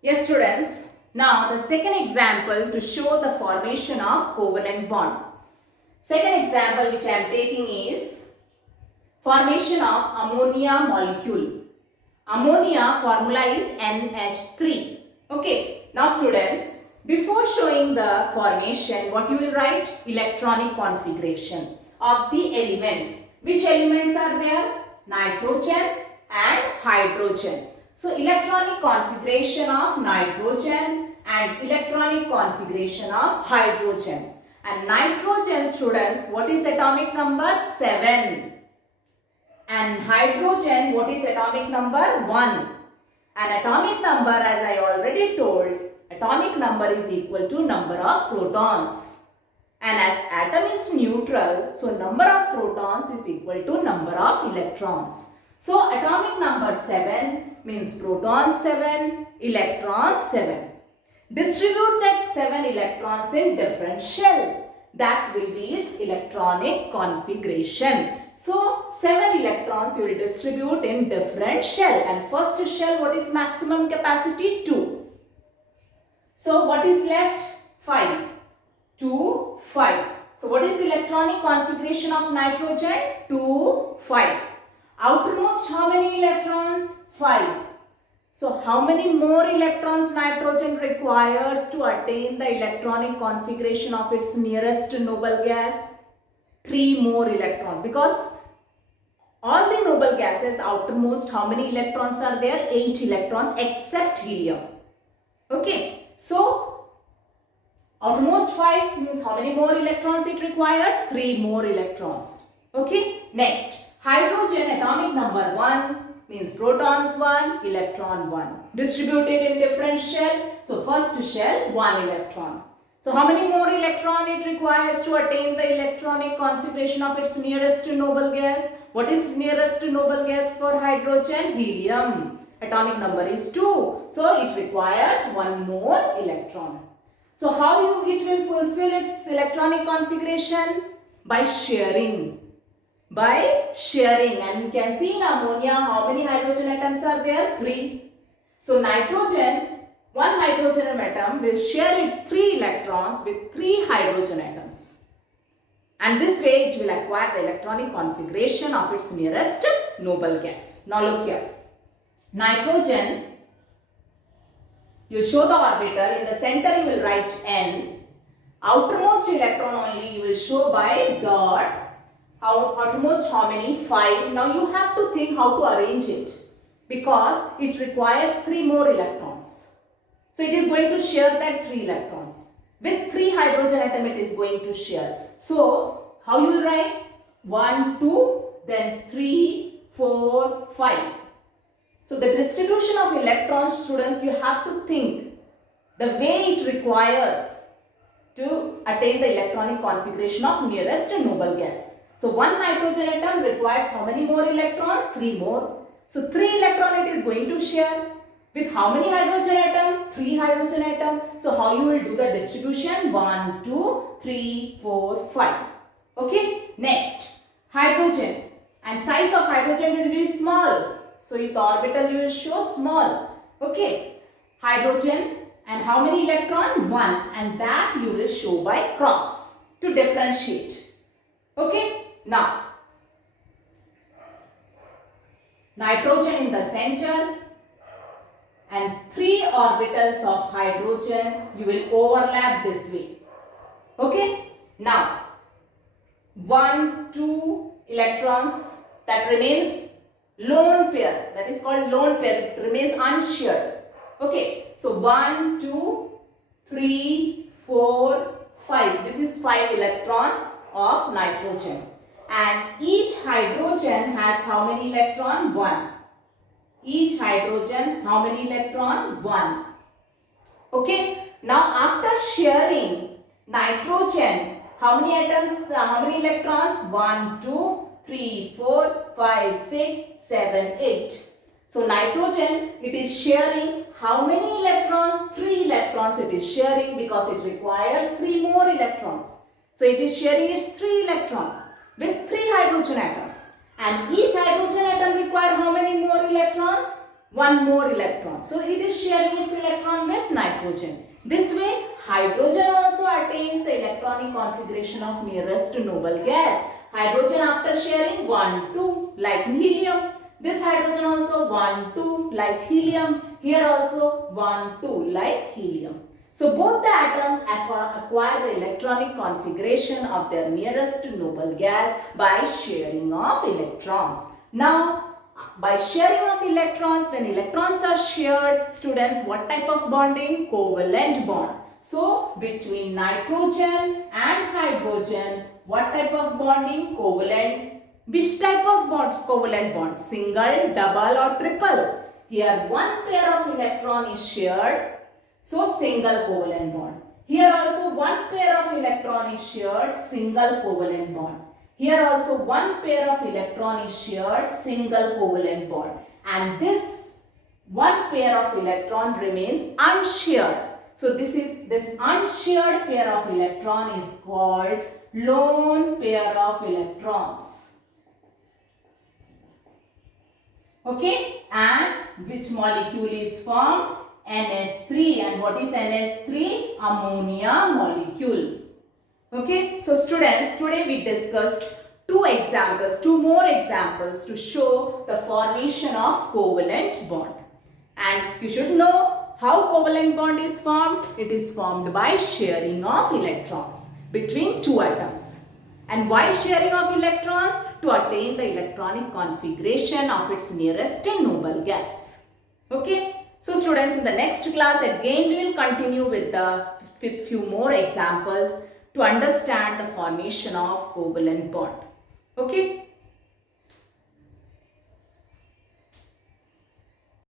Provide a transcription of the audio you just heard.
Yes, students. Now, the second example to show the formation of covalent bond. Second example which I am taking is formation of ammonia molecule. Ammonia formula is NH3. Okay. Now, students, before showing the formation, what you will write? Electronic configuration of the elements. Which elements are there? Nitrogen and hydrogen. So, electronic configuration of nitrogen and electronic configuration of hydrogen. And nitrogen, students, what is atomic number? 7. And hydrogen, what is atomic number? 1. And atomic number, as I already told, atomic number is equal to number of protons. And as atom is neutral, so number of protons is equal to number of electrons. So atomic number 7 means protons 7, electrons 7. Distribute that 7 electrons in different shell. That will be its electronic configuration. So 7 electrons you will distribute in different shell. And first shell, what is maximum capacity? 2. So what is left? 5. 2, 5. So what is electronic configuration of nitrogen? 2, 5. Outermost how many electrons? 5. So how many more electrons nitrogen requires to attain the electronic configuration of its nearest noble gas? 3 more electrons, because all the noble gases outermost how many electrons are there? 8 electrons except helium. Okay. So outermost 5 means how many more electrons it requires? 3 more electrons. Okay. Next. Hydrogen atomic number 1 means protons 1, electron 1. Distributed in different shell. So first shell 1 electron. So how many more electron it requires to attain the electronic configuration of its nearest noble gas? What is nearest noble gas for hydrogen? Helium. Atomic number is 2. So it requires 1 more electron. So how it will fulfill its electronic configuration? By sharing. By sharing, and you can see in ammonia how many hydrogen atoms are there? 3. So nitrogen, one nitrogen atom will share its 3 electrons with 3 hydrogen atoms. And this way it will acquire the electronic configuration of its nearest noble gas. Now look here. Nitrogen, you show the orbital. In the center you will write N. Outermost electron only you will show by dot. Outermost how many? 5. Now you have to think how to arrange it, because it requires 3 more electrons. So it is going to share that 3 electrons. With 3 hydrogen atom it is going to share. So how you will write? 1, 2, then 3, 4, 5. So the distribution of electrons, students, you have to think the way it requires to attain the electronic configuration of nearest noble gas. So one nitrogen atom requires how many more electrons? 3 more. So 3 electron it is going to share with how many hydrogen atom? 3 hydrogen atom. So how you will do the distribution? 1, 2, 3, 4, 5. Okay. Next, hydrogen. And size of hydrogen will be small. So the orbital you will show small. Okay. Hydrogen and how many electron? 1. And that you will show by cross to differentiate. Okay. Now, nitrogen in the center and 3 orbitals of hydrogen you will overlap this way. Okay. Now, 1, 2 electrons that remains lone pair, that is called lone pair, it remains unshared. Okay. So 1, 2, 3, 4, 5. This is 5 electron of nitrogen. And each hydrogen has how many electron? 1. Each hydrogen, how many electron? 1. Okay. Now after sharing nitrogen, how many atoms, how many electrons? 1, 2, 3, 4, 5, 6, 7, 8. So nitrogen, it is sharing how many electrons? 3 electrons it is sharing, because it requires 3 more electrons. So it is sharing its 3 electrons with 3 hydrogen atoms. And each hydrogen atom requires how many more electrons? one more electron. So it is sharing its electron with nitrogen. This way, hydrogen also attains the electronic configuration of nearest noble gas. Hydrogen after sharing 1, 2 like helium. This hydrogen also 1, 2 like helium. Here also 1, 2 like helium. So both the atoms acquire the electronic configuration of their nearest noble gas by sharing of electrons. Now, by sharing of electrons, when electrons are shared, students, what type of bonding? Covalent bond. So, between nitrogen and hydrogen, what type of bonding? Covalent. Which type of bonds? Covalent bond. Single, double or triple. Here, one pair of electron is shared. So, single covalent bond. Here also, one pair of electron is shared. Single covalent bond. Here also one pair of electron is shared, single covalent bond. And this one pair of electron remains unshared. So this unshared pair of electron is called lone pair of electrons. Okay, and which molecule is formed? NH3. And what is NH3? Ammonia molecule. Okay, so students, today we discussed two more examples to show the formation of covalent bond. And you should know how covalent bond is formed. It is formed by sharing of electrons between two atoms. And why sharing of electrons? To attain the electronic configuration of its nearest noble gas. Okay, so students, in the next class again we will continue with few more examples to understand the formation of covalent bond. Okay.